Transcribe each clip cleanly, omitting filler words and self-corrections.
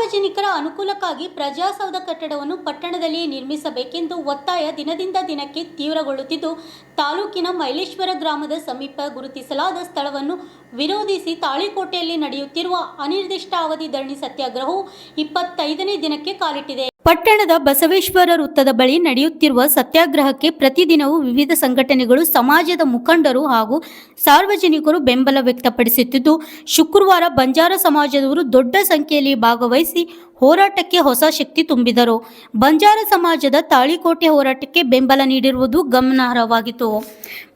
ಸಾರ್ವಜನಿಕರ ಅನುಕೂಲಕ್ಕಾಗಿ ಪ್ರಜಾಸೌಧ ಕಟ್ಟಡವನ್ನು ಪಟ್ಟಣದಲ್ಲಿ ನಿರ್ಮಿಸಬೇಕೆಂದು ಒತ್ತಾಯ ದಿನದಿಂದ ದಿನಕ್ಕೆ ತೀವ್ರಗೊಳ್ಳುತ್ತಿದ್ದು, ತಾಲೂಕಿನ ಮೈಲೇಶ್ವರ ಗ್ರಾಮದ ಸಮೀಪ ಗುರುತಿಸಲಾದ ಸ್ಥಳವನ್ನು ವಿರೋಧಿಸಿ ತಾಳಿಕೋಟೆಯಲ್ಲಿ ನಡೆಯುತ್ತಿರುವ ಅನಿರ್ದಿಷ್ಟಾವಧಿ ಧರಣಿ ಸತ್ಯಾಗ್ರಹವು 25ನೇ ದಿನಕ್ಕೆ ಕಾಲಿಟ್ಟಿದೆ. ಪಟ್ಟಣದ ಬಸವೇಶ್ವರ ವೃತ್ತದ ಬಳಿ ನಡೆಯುತ್ತಿರುವ ಸತ್ಯಾಗ್ರಹಕ್ಕೆ ಪ್ರತಿದಿನವೂ ವಿವಿಧ ಸಂಘಟನೆಗಳು, ಸಮಾಜದ ಮುಖಂಡರು ಹಾಗೂ ಸಾರ್ವಜನಿಕರು ಬೆಂಬಲ ವ್ಯಕ್ತಪಡಿಸುತ್ತಿದ್ದು, ಶುಕ್ರವಾರ ಬಂಜಾರ ಸಮಾಜದವರು ದೊಡ್ಡ ಸಂಖ್ಯೆಯಲ್ಲಿ ಭಾಗವಹಿಸಿ ಹೋರಾಟಕ್ಕೆ ಹೊಸ ಶಕ್ತಿ ತುಂಬಿದರು. ಬಂಜಾರ ಸಮಾಜದ ತಾಳಿಕೋಟೆ ಹೋರಾಟಕ್ಕೆ ಬೆಂಬಲ ನೀಡಿರುವುದು ಗಮನಾರ್ಹವಾಗಿತ್ತು.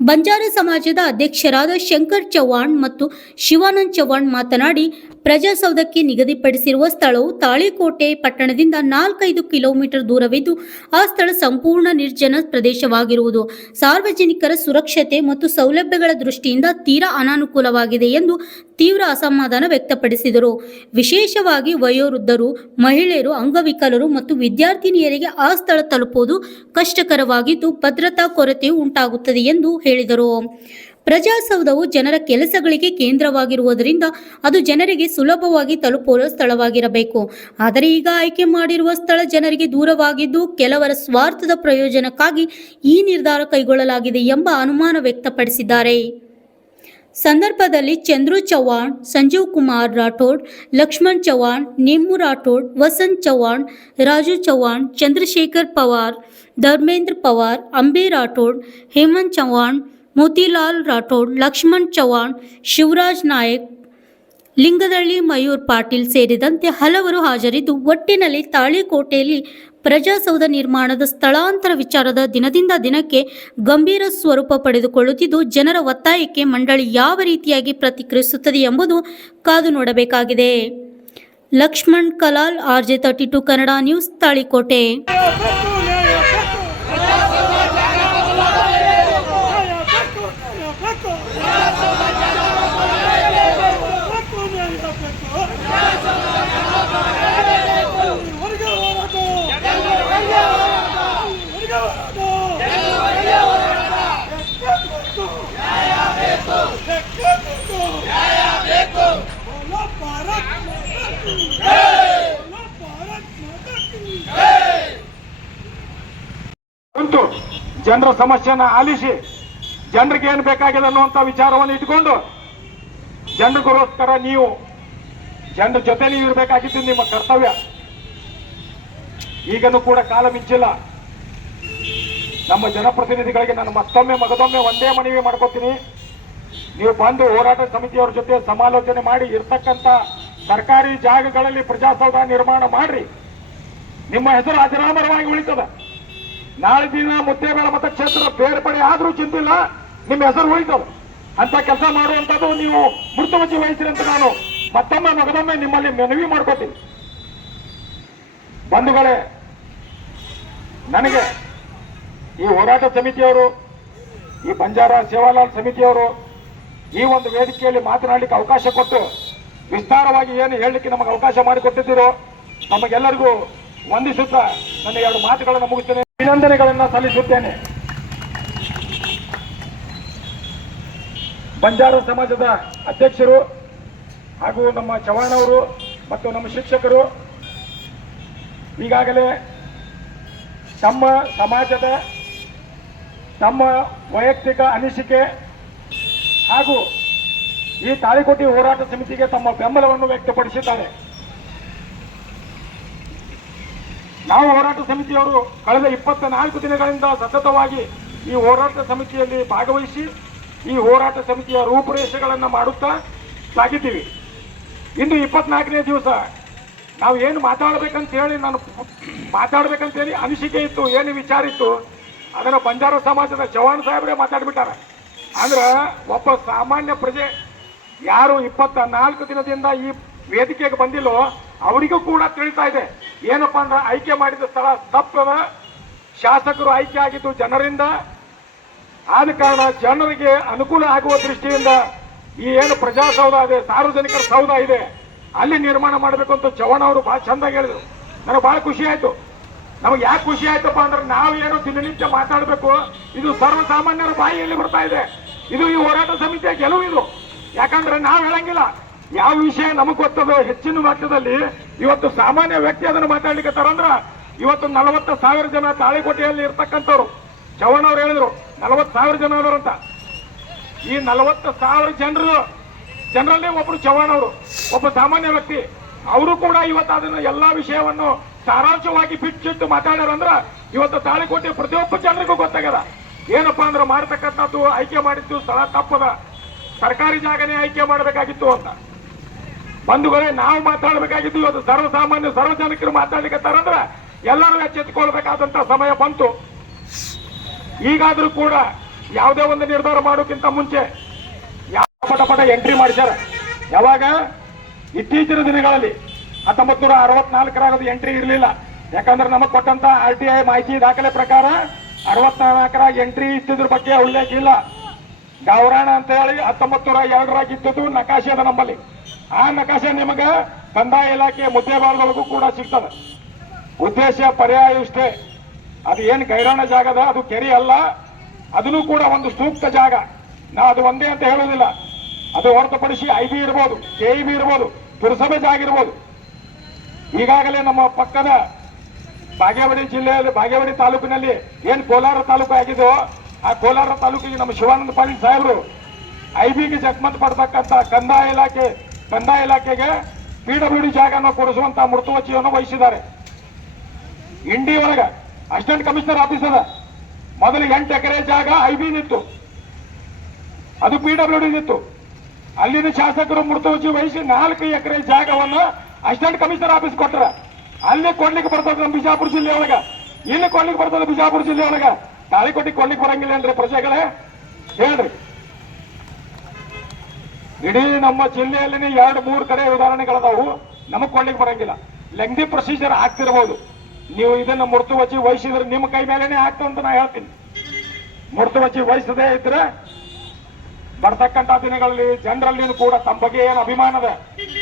ಬಂಜಾರ ಸಮಾಜದ ಅಧ್ಯಕ್ಷರಾದ ಶಂಕರ್ ಚವ್ಹಾಣ್ ಮತ್ತು ಶಿವಾನಂದ್ ಚವ್ಹಾಣ್ ಮಾತನಾಡಿ, ಪ್ರಜಾಸೌಧಕ್ಕೆ ನಿಗದಿಪಡಿಸಿರುವ ಸ್ಥಳವು ತಾಳಿಕೋಟೆ ಪಟ್ಟಣದಿಂದ 4-5 ಕಿಲೋಮೀಟರ್ ದೂರವಿದ್ದು, ಆ ಸ್ಥಳ ಸಂಪೂರ್ಣ ನಿರ್ಜನ ಪ್ರದೇಶವಾಗಿರುವುದು ಸಾರ್ವಜನಿಕರ ಸುರಕ್ಷತೆ ಮತ್ತು ಸೌಲಭ್ಯಗಳ ದೃಷ್ಟಿಯಿಂದ ತೀರಾ ಅನಾನುಕೂಲವಾಗಿದೆ ಎಂದು ತೀವ್ರ ಅಸಮಾಧಾನ ವ್ಯಕ್ತಪಡಿಸಿದರು. ವಿಶೇಷವಾಗಿ ವಯೋವೃದ್ಧರು, ಮಹಿಳೆಯರು, ಅಂಗವಿಕಲರು ಮತ್ತು ವಿದ್ಯಾರ್ಥಿನಿಯರಿಗೆ ಆ ಸ್ಥಳ ತಲುಪುವುದು ಕಷ್ಟಕರವಾಗಿದ್ದು, ಭದ್ರತಾ ಕೊರತೆಯೂ ಉಂಟಾಗುತ್ತದೆ ಎಂದು ಹೇಳಿದರು. ಪ್ರಜಾಸೌಧವು ಜನರ ಕೆಲಸಗಳಿಗೆ ಕೇಂದ್ರವಾಗಿರುವುದರಿಂದ ಅದು ಜನರಿಗೆ ಸುಲಭವಾಗಿ ತಲುಪುವ ಸ್ಥಳವಾಗಿರಬೇಕು. ಆದರೆ ಈಗ ಆಯ್ಕೆ ಮಾಡಿರುವ ಸ್ಥಳ ಜನರಿಗೆ ದೂರವಾಗಿದ್ದು, ಕೆಲವರ ಸ್ವಾರ್ಥದ ಪ್ರಯೋಜನಕ್ಕಾಗಿ ಈ ನಿರ್ಧಾರ ಕೈಗೊಳ್ಳಲಾಗಿದೆ ಎಂಬ ಅನುಮಾನ ವ್ಯಕ್ತಪಡಿಸಿದ್ದಾರೆ. ಸಂದರ್ಭದಲ್ಲಿ ಚಂದ್ರು ಚವ್ಹಾಣ್, ಸಂಜೀವ್ ಕುಮಾರ್ ರಾಠೋಡ್, ಲಕ್ಷ್ಮಣ್ ಚವ್ಹಾಣ್, ನೇಮು ರಾಠೋಡ್, ವಸಂತ್ ಚವ್ಹಾಣ್, ರಾಜು ಚವ್ಹಾಣ್, ಚಂದ್ರಶೇಖರ್ ಪವಾರ್, ಧರ್ಮೇಂದ್ರ ಪವಾರ್, ಅಂಬೆ ರಾಠೋಡ್, ಹೇಮಂತ್ ಚವ್ಹಾಣ್, ಮೋತಿಲಾಲ್ ರಾಠೋಡ್, ಲಕ್ಷ್ಮಣ್ ಚವ್ಹಾಣ್, ಶಿವರಾಜ್ ನಾಯಕ್, ಲಿಂಗದಳ್ಳಿ ಮಯೂರ್ ಪಾಟೀಲ್ ಸೇರಿದಂತೆ ಹಲವರು ಹಾಜರಿದ್ದು, ಒಟ್ಟಿನಲ್ಲಿ ತಾಳಿಕೋಟೆಯಲ್ಲಿ ಪ್ರಜಾಸೌಧ ನಿರ್ಮಾಣದ ಸ್ಥಳಾಂತರ ವಿಚಾರದ ದಿನದಿಂದ ದಿನಕ್ಕೆ ಗಂಭೀರ ಸ್ವರೂಪ ಪಡೆದುಕೊಳ್ಳುತ್ತಿದ್ದು, ಜನರ ಒತ್ತಾಯಕ್ಕೆ ಮಂಡಳಿ ಯಾವ ರೀತಿಯಾಗಿ ಪ್ರತಿಕ್ರಿಯಿಸುತ್ತದೆ ಎಂಬುದು ಕಾದು ನೋಡಬೇಕಾಗಿದೆ. Lakshman Kalal, RJ32 Kannada news, Talikote. ಜನರ ಸಮಸ್ಯೆನ ಆಲಿಸಿ ಜನರಿಗೆ ಏನು ಬೇಕಾಗಿದೆ ಅನ್ನುವಂಥ ವಿಚಾರವನ್ನು ಇಟ್ಕೊಂಡು ಜನರಿಗೋಸ್ಕರ ನೀವು ಜನರ ಜೊತೆ ನೀವು ಇರಬೇಕಾಗಿದ್ದು ನಿಮ್ಮ ಕರ್ತವ್ಯ. ಈಗಲೂ ಕೂಡ ಕಾಲ ಮಿಂಚಿಲ್ಲ. ನಮ್ಮ ಜನಪ್ರತಿನಿಧಿಗಳಿಗೆ ನಾನು ಮಗದೊಮ್ಮೆ ಒಂದೇ ಮನವಿ ಮಾಡ್ಕೋತೀನಿ. ನೀವು ಬಂದು ಹೋರಾಟ ಸಮಿತಿಯವರ ಜೊತೆ ಸಮಾಲೋಚನೆ ಮಾಡಿ ಇರ್ತಕ್ಕಂಥ ಸರ್ಕಾರಿ ಜಾಗಗಳಲ್ಲಿ ಪ್ರಜಾಸೌಧ ನಿರ್ಮಾಣ ಮಾಡ್ರಿ. ನಿಮ್ಮ ಹೆಸರು ಅಜರಾಮರವಾಗಿ ಉಳಿತದ. ನಾಳೆ ದಿನ ಮುದ್ದೇಬೇಳ ಮತಕ್ಷೇತ್ರ ಬೇರ್ಪಡೆ ಆದ್ರೂ ಚಿಂತಿಲ್ಲ, ನಿಮ್ಮ ಹೆಸರು ಉಳಿತದ. ಅಂತ ಕೆಲಸ ಮಾಡುವಂಥದ್ದು ನೀವು ಮುತುವರ್ಜಿ ವಹಿಸಿರಿ ಅಂತ ನಾನು ಮಗದೊಮ್ಮೆ ನಿಮ್ಮಲ್ಲಿ ಮನವಿ ಮಾಡ್ಕೋತೀನಿ. ಬಂಧುಗಳೇ, ನನಗೆ ಈ ಹೋರಾಟ ಸಮಿತಿಯವರು, ಈ ಬಂಜಾರ ಸೇವಾಲಾಲ್ ಸಮಿತಿಯವರು ಈ ಒಂದು ವೇದಿಕೆಯಲ್ಲಿ ಮಾತನಾಡಲಿಕ್ಕೆ ಅವಕಾಶ ಕೊಟ್ಟು ವಿಸ್ತಾರವಾಗಿ ಏನು ಹೇಳಲಿಕ್ಕೆ ನಮಗೆ ಅವಕಾಶ ಮಾಡಿಕೊಟ್ಟಿದ್ದೀರೋ ನಮಗೆಲ್ಲರಿಗೂ ವಂದಿಸುತ್ತಾ ನನ್ನ 2 ಮಾತುಗಳನ್ನು ಮುಗಿಸ್ತೇನೆ. ಅಭಿನಂದನೆಗಳನ್ನು ಸಲ್ಲಿಸುತ್ತೇನೆ. ಬಂಜಾರ ಸಮಾಜದ ಅಧ್ಯಕ್ಷರು ಹಾಗೂ ನಮ್ಮ ಚವ್ಹಾಣ್ ಅವರು ಮತ್ತು ನಮ್ಮ ಶಿಕ್ಷಕರು ಈಗಾಗಲೇ ತಮ್ಮ ಸಮಾಜದ, ತಮ್ಮ ವೈಯಕ್ತಿಕ ಅನಿಸಿಕೆ ಹಾಗೂ ಈ ತಾಳಿಕೋಟೆ ಹೋರಾಟ ಸಮಿತಿಗೆ ತಮ್ಮ ಬೆಂಬಲವನ್ನು ವ್ಯಕ್ತಪಡಿಸಿದ್ದಾರೆ. ನಾವು ಹೋರಾಟ ಸಮಿತಿಯವರು ಕಳೆದ 24 ದಿನಗಳಿಂದ ಸತತವಾಗಿ ಈ ಹೋರಾಟ ಸಮಿತಿಯಲ್ಲಿ ಭಾಗವಹಿಸಿ ಈ ಹೋರಾಟ ಸಮಿತಿಯ ರೂಪುರೇಷೆಗಳನ್ನು ಮಾಡುತ್ತಾ ಸಾಗಿದ್ದೀವಿ. ಇಂದು 24ನೇ ದಿವಸ ನಾವು ಏನು ಮಾತಾಡಬೇಕಂತೇಳಿ ಅನಿಸಿಕೆ ಇತ್ತು, ಏನು ವಿಚಾರ ಇತ್ತು, ಅದನ್ನು ಬಂಜಾರ ಸಮಾಜದ ಚವ್ಹಾಣ್ ಸಾಹೇಬ್ರೆ ಮಾತಾಡ್ಬಿಟ್ಟಾರೆ. ಅಂದ್ರೆ ಒಬ್ಬ ಸಾಮಾನ್ಯ ಪ್ರಜೆ ಯಾರು 24 ದಿನದಿಂದ ಈ ವೇದಿಕೆಗೆ ಬಂದಿಲ್ಲೋ ಅವರಿಗೂ ಕೂಡ ತಿಳಿತಾ ಇದೆ. ಏನಪ್ಪಾ ಅಂದ್ರೆ ಆಯ್ಕೆ ಮಾಡಿದ ಸ್ಥಳ ತಪ್ಪದ, ಶಾಸಕರು ಆಯ್ಕೆ ಆಗಿದ್ದು ಜನರಿಂದ, ಆದ ಕಾರಣ ಜನರಿಗೆ ಅನುಕೂಲ ಆಗುವ ದೃಷ್ಟಿಯಿಂದ ಈ ಏನು ಪ್ರಜಾಸೌಧ ಇದೆ, ಸಾರ್ವಜನಿಕರ ಸೌಧ ಇದೆ, ಅಲ್ಲಿ ನಿರ್ಮಾಣ ಮಾಡಬೇಕು ಅಂತ ಚವ್ಹಾಣ್ ಅವರು ಬಹಳ ಚಂದಾಗಿ ಹೇಳಿದ್ರು. ನನಗೆ ಬಹಳ ಖುಷಿ ಆಯ್ತು. ನಮಗೆ ಯಾಕೆ ಖುಷಿ ಆಯ್ತಪ್ಪ ಅಂದ್ರೆ ನಾವು ಏನು ದಿನನಿತ್ಯ ಮಾತಾಡಬೇಕು, ಇದು ಸರ್ವಸಾಮಾನ್ಯರ ಬಾಯಿಯಲ್ಲಿ ಬರ್ತಾ ಇದೆ. ಇದು ಈ ಹೋರಾಟ ಸಮಿತಿಯ ಗೆಲುವು. ಇದು ಯಾಕಂದ್ರೆ ನಾವು ಹೇಳಂಗಿಲ್ಲ, ಯಾವ ವಿಷಯ ನಮಗ್ ಗೊತ್ತದೋ ಹೆಚ್ಚಿನ ಮಟ್ಟದಲ್ಲಿ ಇವತ್ತು ಸಾಮಾನ್ಯ ವ್ಯಕ್ತಿ ಅದನ್ನು ಮಾತಾಡ್ಲಿಕ್ಕೆ ಅಂದ್ರ ಇವತ್ತು 40,000 ಜನ ತಾಳಿಕೋಟೆಯಲ್ಲಿ ಇರ್ತಕ್ಕಂಥವ್ರು. ಚವ್ಹಾಣ್ ಅವ್ರು ಹೇಳಿದ್ರು 40,000 ಜನ ಅದರಂತ. ಈ 40,000 ಜನರಲ್ಲಿ ಒಬ್ರು ಚವ್ಹಾಣ್ ಅವರು, ಒಬ್ಬ ಸಾಮಾನ್ಯ ವ್ಯಕ್ತಿ. ಅವರು ಕೂಡ ಇವತ್ತು ಅದನ್ನ ಎಲ್ಲಾ ವಿಷಯವನ್ನು ಸಾರಾಂಶವಾಗಿ ಬಿಚ್ಚಿಟ್ಟು ಮಾತಾಡ್ಯಾರಂದ್ರ ಇವತ್ತು ತಾಳಿಕೋಟೆ ಪ್ರತಿಯೊಬ್ಬ ಜನರಿಗೂ ಗೊತ್ತಾಗ್ಯದ. ಏನಪ್ಪಾ ಅಂದ್ರೆ ಮಾಡತಕ್ಕಂಥದ್ದು ಆಯ್ಕೆ ಮಾಡಿದ್ದು ಸ್ಥಳ ತಪ್ಪದ, ಸರ್ಕಾರಿ ಜಾಗನೇ ಆಯ್ಕೆ ಮಾಡಬೇಕಾಗಿತ್ತು ಅಂತ. ಬಂಧುಗಳೇ, ನಾವು ಮಾತಾಡಬೇಕಾಗಿದ್ದು ಇವತ್ತು ಸರ್ವಸಾಮಾನ್ಯ ಸಾರ್ವಜನಿಕರು ಮಾತಾಡ್ಲಿಕ್ಕತ್ತಾರಂದ್ರ ಎಲ್ಲರೂ ಎಚ್ಚೆತ್ತುಕೊಳ್ಬೇಕಾದಂತ ಸಮಯ ಬಂತು. ಈಗಾದ್ರೂ ಕೂಡ ಯಾವುದೇ ಒಂದು ನಿರ್ಧಾರ ಮಾಡೋಕ್ಕಿಂತ ಮುಂಚೆ ಪಟ ಎಂಟ್ರಿ ಮಾಡಿಸ್ಯಾರ. ಯಾವಾಗ? ಇತ್ತೀಚಿನ ದಿನಗಳಲ್ಲಿ 1964 ಎಂಟ್ರಿ ಇರಲಿಲ್ಲ. ಯಾಕಂದ್ರೆ ನಮಗ್ ಕೊಟ್ಟಂತ RTI ಮಾಹಿತಿ ದಾಖಲೆ ಪ್ರಕಾರ 64 ಎಂಟ್ರಿ ಇತ್ತಿದ್ರ ಬಗ್ಗೆ ಉಲ್ಲೇಖ ಇಲ್ಲ. ಗೌರಾಣ ಅಂತ ಹೇಳಿ 1902 ಇದ್ದದ್ದು ನಕಾಶೆ ಅದ ನಮ್ಮಲ್ಲಿ. ಆ ನಕಾಶೆ ನಿಮಗ ಕಂದಾಯ ಇಲಾಖೆ ಮುದ್ದೇಬಾಳದೊಳಗೂ ಕೂಡ ಸಿಗ್ತದೆ. ಉದ್ದೇಶ ಪರ್ಯಾಯ ಇಷ್ಟೇ, ಅದು ಏನು ಗೈರಾಣ ಜಾಗದ, ಅದು ಕೆರೆ ಅಲ್ಲ, ಅದನ್ನು ಕೂಡ ಒಂದು ಸೂಕ್ತ ಜಾಗ. ನಾ ಅದು ಒಂದೇ ಅಂತ ಹೇಳೋದಿಲ್ಲ, ಅದು ಹೊರತುಪಡಿಸಿ IB ಇರ್ಬೋದು, KEB ಇರ್ಬೋದು, ಪುರಸಭೆ ಜಾಗ ಇರ್ಬೋದು. ಈಗಾಗಲೇ ನಮ್ಮ ಪಕ್ಕದ ಬಾಗೇವಾಡಿ ಜಿಲ್ಲೆಯಲ್ಲಿ, ಬಾಗೇವಾಡಿ ತಾಲೂಕಿನಲ್ಲಿ ಏನ್ ಕೋಲಾರ ತಾಲೂಕು ಆಗಿದೋ, ಆ ಕೋಲಾರ ತಾಲೂಕಿಗೆ ನಮ್ಮ ಶಿವಾನಂದ ಪಾಟೀಲ್ ಸಾಹೇಬರು IBಗೆ ಜಗ್ಮಂತ್ ಪಡ್ತಕ್ಕಂತ ಕಂದಾಯ ಇಲಾಖೆಗೆ PWD ಜಾಗವನ್ನು ಕೊಡಿಸುವಂತ ಮೃತುವಚಿಯನ್ನು ವಹಿಸಿದ್ದಾರೆ. ಇಂಡಿ ಒಳಗ ಅಸಿಸ್ಟೆಂಟ್ ಕಮಿಷನರ್ ಆಫೀಸ್ ಅದ. ಮೊದಲು 8 ಎಕರೆ ಜಾಗ IB ನಿತ್ತು, ಅದು PWD ನಿತ್ತು. ಅಲ್ಲಿನ ಶಾಸಕರು ಮೃತವಚಿ ವಹಿಸಿ 4 ಎಕರೆ ಜಾಗವನ್ನು ಅಸಿಸ್ಟೆಂಟ್ ಕಮಿಷನರ್ ಆಫೀಸ್ ಕೊಟ್ರ. ಅಲ್ಲಿ ಕೊಡ್ಲಿಕ್ಕೆ ಬರ್ತದ ನಮ್ಮ ಬಿಜಾಪುರ ಜಿಲ್ಲೆ ಒಳಗ, ಇಲ್ಲಿ ಕೊಡ್ಲಿಕ್ಕೆ ಬರ್ತದ ಬಿಜಾಪುರ ಜಿಲ್ಲೆ ಒಳಗ. ತಾಳಿಕೋಟಿ ಕೊಡ್ಲಿಕ್ಕೆ ಬರಂಗಿಲ್ಲ ಏನ್ರಿ ಪ್ರಜೆಗಳೇ? ಹೇಳ್ರಿ. ಇಡೀ ನಮ್ಮ ಜಿಲ್ಲೆಯಲ್ಲಿ 2-3 ಕಡೆ ಉದಾಹರಣೆಗಳದಾವು, ನಮಗ್ ಕೊಡ್ಲಿಕ್ಕೆ ಬರಂಗಿಲ್ಲ. ಲೆಂಗ್ದಿ ಪ್ರೊಸೀಜರ್ ಆಗ್ತಿರ್ಬೋದು. ನೀವು ಇದನ್ನ ಮೃತುವಚಿ ವಹಿಸಿದ್ರೆ ನಿಮ್ಮ ಕೈ ಮೇಲೇನೆ ಆಗ್ತದಂತ ನಾ ಹೇಳ್ತೀನಿ. ಮೃತುವಚಿ ವಹಿಸದೇ ಇದ್ರೆ ಬರ್ತಕ್ಕಂಥ ದಿನಗಳಲ್ಲಿ ಜನರಲ್ಲಿ ಕೂಡ ತಮ್ಮ ಬಗ್ಗೆ ಏನು ಅಭಿಮಾನದ,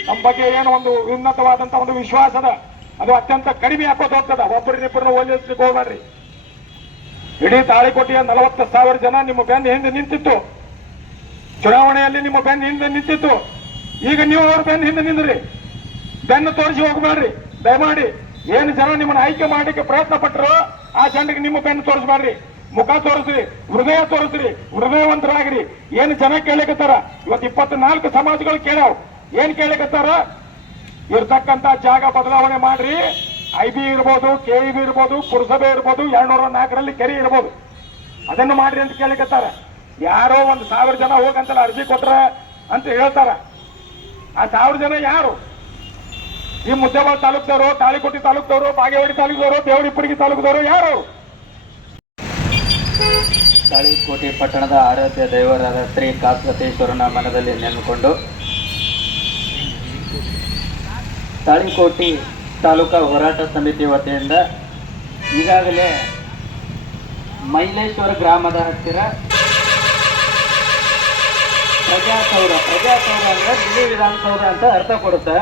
ತಮ್ಮ ಬಗ್ಗೆ ಏನು ಒಂದು ಉನ್ನತವಾದಂತ ಒಂದು ವಿಶ್ವಾಸದ, ಅದು ಅತ್ಯಂತ ಕಡಿಮೆ ಹಾಕೋದು ಹೋಗ್ತದ. ಒಬ್ಬರಿನಿಬ್ಬರನ್ನ ಹೋಲಿಸ್ಲಿಕ್ಕೆ ಹೋಗ್ಬೇಡ್ರಿ. ಇಡೀ ತಾಳಿಕೋಟೆಯ 40,000 ಜನ ನಿಮ್ಮ ಬೆನ್ನ ಹಿಂದೆ ನಿಂತಿತ್ತು. ಚುನಾವಣೆಯಲ್ಲಿ ನಿಮ್ಮ ಬೆನ್ನ ಹಿಂದೆ ನಿಂತಿತ್ತು. ಈಗ ನೀವು ಅವ್ರ ಬೆನ್ನ ಹಿಂದೆ ನಿಂದ್ರಿ. ಬೆನ್ನು ತೋರಿಸಿ ಹೋಗ್ಬೇಡ್ರಿ ದಯಮಾಡಿ. ಏನು ಜನ ನಿಮ್ಮನ್ನ ಆಯ್ಕೆ ಮಾಡಲಿಕ್ಕೆ ಪ್ರಯತ್ನ ಪಟ್ಟರು ಆ ಜನರಿಗೆ ನಿಮ್ಮ ಬೆನ್ನು ತೋರಿಸ್ಬೇಡ್ರಿ. ಮುಖ ತೋರಿಸ್ರಿ, ಹೃದಯ ತೋರಿಸ್ರಿ, ಹೃದಯವಂತರಾಗ್ರಿ. ಏನು ಜನ ಕೇಳಕತ್ತಾರ ಇವತ್ತು 24 ಸಮಾಜಗಳು ಕೇಳ್ಯಾವ. ಏನ್ ಕೇಳಕತ್ತಾರ? ಇರ್ತಕ್ಕಂತ ಜಾಗ ಬದಲಾವಣೆ ಮಾಡ್ರಿ. IB ಇರ್ಬೋದು, KEB ಇರ್ಬೋದು, ಪುರಸಭೆ ಇರ್ಬೋದು, 204ರಲ್ಲಿ ಕೆರೆ ಇರ್ಬೋದು, ಅದನ್ನು ಮಾಡ್ರಿ ಅಂತ ಕೇಳಕತ್ತಾರ. ಯಾರೋ 1,000 ಜನ ಹೋಗಂತಲ್ಲ ಅರ್ಜಿ ಕೊಟ್ರ ಅಂತ ಹೇಳ್ತಾರ. ಆ 1000 ಜನ ಯಾರು? ಈ ಮುದ್ದೇಬಾಳ ತಾಲೂಕ್ದವರು, ತಾಳಿಕೋಟೆ ತಾಲೂಕ್ದವರು, ಬಾಗೇವಾಡಿ ತಾಲೂಕ್ದವರು, ದೇವರಿಪ್ಪಡಿಗೆ ತಾಲೂಕ್ದವರು ಯಾರು? ತಾಳಿಕೋಟೆ ಪಟ್ಟಣದ ಆರಾಧ್ಯ ದೈವರಾದ ಶ್ರೀ ಕಾಸರಥೇಶ್ವರನ ಮನದಲ್ಲಿ ನೆನೆದುಕೊಂಡು ತಾಳಿಕೋಟೆ ತಾಲೂಕಾ ಹೋರಾಟ ಸಮಿತಿ ವತಿಯಿಂದ ಈಗಾಗಲೇ ಮೈಲೇಶ್ವರ ಗ್ರಾಮದ ಹತ್ತಿರ ಪ್ರಜಾಸೌಧ ಅಂದ್ರೆ ಮಿನಿ ವಿಧಾನಸೌಧ ಅಂತ ಅರ್ಥ ಕೊಡುತ್ತೆ.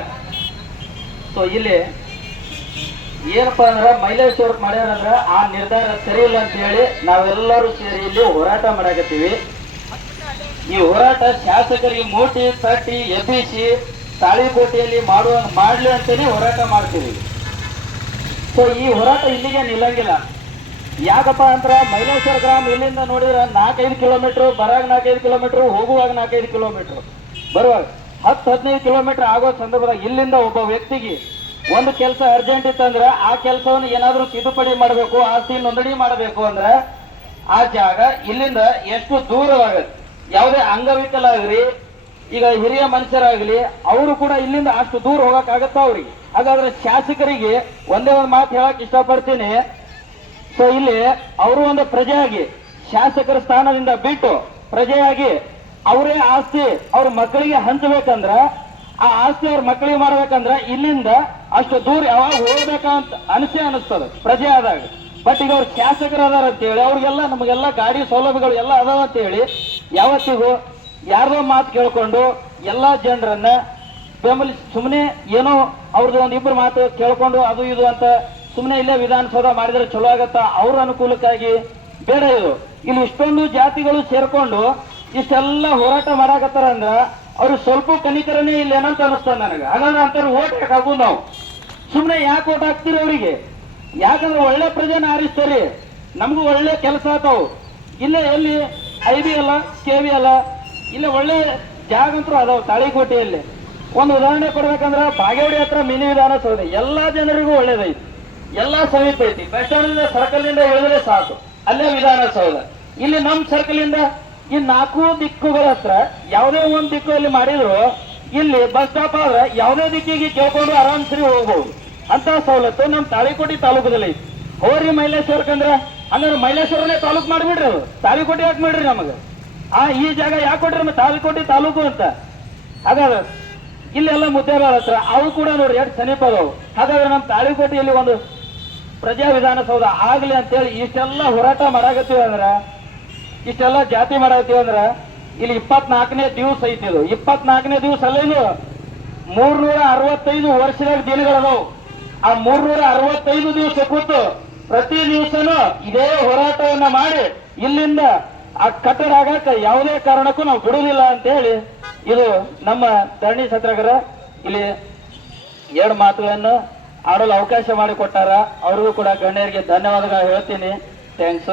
ಸೊ ಇಲ್ಲಿ ಏನಪ್ಪಾ ಅಂದ್ರೆ ಮೈಲೇಶ್ವರ ಮಾಡ್ಯಾರಂದ್ರ ಆ ನಿರ್ಧಾರ ಸರಿ ಇಲ್ಲ ಅಂತ ಹೇಳಿ ನಾವೆಲ್ಲರೂ ಸೇರಿ ಇಲ್ಲಿ ಹೋರಾಟ ಮಾಡಾಕತ್ತೀವಿ. ಈ ಹೋರಾಟ ಶಾಸಕರಿಗೆ ಮೂಟಿ ತಟ್ಟಿ ಎಬ್ಬಿಸಿ ತಾಳಿಕೋಟೆಯಲ್ಲಿ ಮಾಡ್ಲಿ ಅಂತಾನೆ ಹೋರಾಟ ಮಾಡ್ತೀವಿ. ಸೊ ಈ ಹೋರಾಟ ಇಲ್ಲಿಗೆ ನಿಲ್ಲಂಗಿಲ್ಲ. ಯಾಕಪ್ಪ ಅಂದ್ರ ಮೈಲೇಶ್ವರ ಗ್ರಾಮ ಇಲ್ಲಿಂದ ನೋಡಿದ್ರೆ 4-5 ಕಿಲೋಮೀಟರ್, ಬರಾಗ 4-5 ಕಿಲೋಮೀಟರ್, ಹೋಗುವಾಗ 4-5 ಕಿಲೋಮೀಟರ್, ಬರುವಾಗ 10-15 ಕಿಲೋಮೀಟರ್ ಆಗೋ ಸಂದರ್ಭದಾಗ ಇಲ್ಲಿಂದ ಒಬ್ಬ ವ್ಯಕ್ತಿಗೆ ಒಂದು ಕೆಲಸ ಅರ್ಜೆಂಟ್ ಇತ್ತಂದ್ರೆ ಆ ಕೆಲಸವನ್ನು ಏನಾದ್ರೂ ತಿದ್ದುಪಡಿ ಮಾಡಬೇಕು, ಆಸ್ತಿ ನೋಂದಣಿ ಮಾಡಬೇಕು ಅಂದ್ರೆ ಆ ಜಾಗ ಇಲ್ಲಿಂದ ಎಷ್ಟು ದೂರವಾಗತ್ತೆ. ಯಾವುದೇ ಅಂಗವಿಕಲ ಆಗ್ರಿ, ಈಗ ಹಿರಿಯ ಮನುಷ್ಯರಾಗ್ಲಿ, ಅವರು ಕೂಡ ಇಲ್ಲಿಂದ ಅಷ್ಟು ದೂರ ಹೋಗಕ್ ಆಗತ್ತ ಅವ್ರಿಗೆ. ಹಾಗಾದ್ರೆ ಶಾಸಕರಿಗೆ ಒಂದೇ ಒಂದು ಮಾತು ಹೇಳಕ್ ಇಷ್ಟಪಡ್ತೀನಿ. ಸೊ ಇಲ್ಲಿ ಅವರು ಒಂದು ಪ್ರಜೆಯಾಗಿ ಶಾಸಕರ ಸ್ಥಾನದಿಂದ ಬಿಟ್ಟು ಪ್ರಜೆಯಾಗಿ ಅವರೇ ಆಸ್ತಿ ಅವ್ರ ಮಕ್ಕಳಿಗೆ ಹಂಚಬೇಕಂದ್ರ, ಆ ಆಸ್ತಿ ಅವ್ರ ಮಕ್ಕಳಿಗೆ ಮಾಡ್ಬೇಕಂದ್ರ ಇಲ್ಲಿಂದ ಅಷ್ಟು ದೂರ ಯಾವಾಗ ಹೋಗ್ಬೇಕಂತ ಅನಿಸ್ತದೆ ಪ್ರಜೆ ಆದಾಗ. ಬಟ್ ಈಗ ಅವ್ರ ಶಾಸಕರು ಅದಾರ ಅಂತ ಹೇಳಿ ಅವ್ರಿಗೆಲ್ಲ ನಮಗೆಲ್ಲ ಗಾಡಿ ಸೌಲಭ್ಯಗಳು ಎಲ್ಲ ಅದಾವ ಅಂತ ಹೇಳಿ ಯಾವತ್ತಿಗೂ ಯಾರ್ದೋ ಮಾತು ಕೇಳ್ಕೊಂಡು ಎಲ್ಲಾ ಜನರನ್ನ ಬೆಂಬಲಿಸಿ ಸುಮ್ಮನೆ ಏನೋ ಅವ್ರದ್ದು ಒಂದಿಬ್ರು ಮಾತು ಕೇಳ್ಕೊಂಡು ಅದು ಇದು ಅಂತ ಸುಮ್ಮನೆ ಇಲ್ಲೇ ವಿಧಾನಸೌಧ ಮಾಡಿದ್ರೆ ಚಲೋ ಆಗತ್ತ ಅವ್ರ ಅನುಕೂಲಕ್ಕಾಗಿ ಬೇಡ. ಇದು ಇಲ್ಲಿ ಇಷ್ಟೊಂದು ಜಾತಿಗಳು ಸೇರ್ಕೊಂಡು ಇಷ್ಟೆಲ್ಲ ಹೋರಾಟ ಮಾಡಾಕತ್ತಾರ ಅಂದ್ರ ಅವ್ರು ಸ್ವಲ್ಪ ಕನಿಕರನೇ ಇಲ್ಲ ಏನಂತ ಅನಿಸ್ತಾನೆ ನನಗೆ. ಹಾಗಾದ್ರೆ ಅಂತಾರೆ ಓಟ್ ಯಾಕೆ ಹಾಕೋದು ನಾವು? ಸುಮ್ಮನೆ ಯಾಕೆ ಓಟ್ ಹಾಕ್ತೀರಿ ಅವರಿಗೆ? ಯಾಕಂದ್ರೆ ಒಳ್ಳೆ ಪ್ರಜೆನ ಆರಿಸ್ತಾರೆ, ನಮಗೂ ಒಳ್ಳೆ ಕೆಲಸ ಆತಾವು. ಇಲ್ಲೇ ಎಲ್ಲಿ IB ಅಲ್ಲ KV ಅಲ್ಲ, ಇಲ್ಲೇ ಒಳ್ಳೆ ಜಾಗ ಅಂತೂ ಅದಾವ ತಾಳಿಕೋಟೆಯಲ್ಲಿ. ಒಂದು ಉದಾಹರಣೆ ಕೊಡ್ಬೇಕಂದ್ರೆ ಬಾಗೇವಾಡಿ ಹತ್ರ ಮಿನಿ ವಿಧಾನಸೌಧ ಎಲ್ಲಾ ಜನರಿಗೂ ಒಳ್ಳೇದೈತಿ, ಎಲ್ಲಾ ಸಮೀಪ ಐತಿ. ಬಸ್ ಸ್ಟ್ಯಾಂಡ್ ಸರ್ಕಲ್ ಇಂದ ಇಳಿದ್ರೆ ಸಾಕು, ಅಲ್ಲೇ ವಿಧಾನಸೌಧ. ಇಲ್ಲಿ ನಮ್ಮ ಸರ್ಕಲ್ ಇಂದ ಈ 4 ದಿಕ್ಕುಗಳ ಹತ್ರ ಯಾವುದೇ ಒಂದು ದಿಕ್ಕಲ್ಲಿ ಮಾಡಿದ್ರು ಇಲ್ಲಿ ಬಸ್ ಸ್ಟಾಪ್ ಆದ್ರೆ ಯಾವುದೇ ದಿಕ್ಕಿಗೆ ಕೇಳ್ಕೊಂಡು ಆರಾಮ್ಸರಿ ಹೋಗ್ಬೋದು. ಅಂತ ಸವಲತ್ತು ನಮ್ಮ ತಾಳಿಕೋಟೆ ತಾಲೂಕದಲ್ಲಿ ಐತಿ. ಹೋರಿ ಮೈಲೇಶ್ವರಕ್ಕಂದ್ರೆ ಹಂಗಾರೆ ಮೈಲೇಶ್ವರನೇ ತಾಲೂಕು ಮಾಡಿಬಿಡ್ರಿ, ಅದು ತಾಳಿಕೋಟೆ ಯಾಕೆ ಮಾಡ್ರಿ ನಮಗೆ? ಈ ಜಾಗ ಯಾಕೆ ಕೊಟ್ರಿ ನಮ್ಮ ತಾಳಿಕೋಟೆ ತಾಲೂಕು ಅಂತ? ಹಾಗಾದ್ರೆ ಇಲ್ಲೆಲ್ಲ ಮುದ್ದೇಬೇಡ ಹತ್ರ ಅವು ಕೂಡ ನೋಡ್ರಿ ಎಷ್ಟು ಸಮೀಪ ಅದಾವು. ಹಾಗಾದ್ರೆ ನಮ್ಮ ತಾಳಿಕೋಟೆಯಲ್ಲಿ ಒಂದು ಪ್ರಜಾ ವಿಧಾನಸೌಧ ಆಗ್ಲಿ ಅಂತೇಳಿ ಇಷ್ಟೆಲ್ಲ ಹೋರಾಟ ಮಾಡಾಕತ್ತೀವಿ ಅಂದ್ರ, ಇಷ್ಟೆಲ್ಲ ಜಾತಿ ಮಾಡಾಕತ್ತೀವಿ ಅಂದ್ರ ಇಲ್ಲಿ 24ನೇ ದಿವಸ ಐತಿ. ಇದು 24ನೇ ದಿವಸ ಅಲ್ಲೇನು 365 ವರ್ಷದ ದಿನಗಳದಾವು. ಆ 365 ದಿವಸ ಕೂತು ಪ್ರತಿ ದಿವಸನೂ ಇದೇ ಹೋರಾಟವನ್ನ ಮಾಡಿ ಇಲ್ಲಿಂದ ಆ ಕಟ್ಟಡ ಆಗಾಕ ಯಾವುದೇ ಕಾರಣಕ್ಕೂ ನಾವು ಬಿಡುವುದಿಲ್ಲ ಅಂತ ಹೇಳಿ ಇದು ನಮ್ಮ ಧರಣಿ ಸತ್ಯಾಗ್ರಹ. ಇಲ್ಲಿ 2 ಮಾತುಗಳನ್ನು ಆಡಲು ಅವಕಾಶ ಮಾಡಿಕೊಟ್ಟಾರ. ಅವ್ರಿಗೂ ಕೂಡ ಗಣ್ಯರಿಗೆ ಧನ್ಯವಾದಗಳು ಹೇಳ್ತೀನಿ. ಥ್ಯಾಂಕ್ಸ್.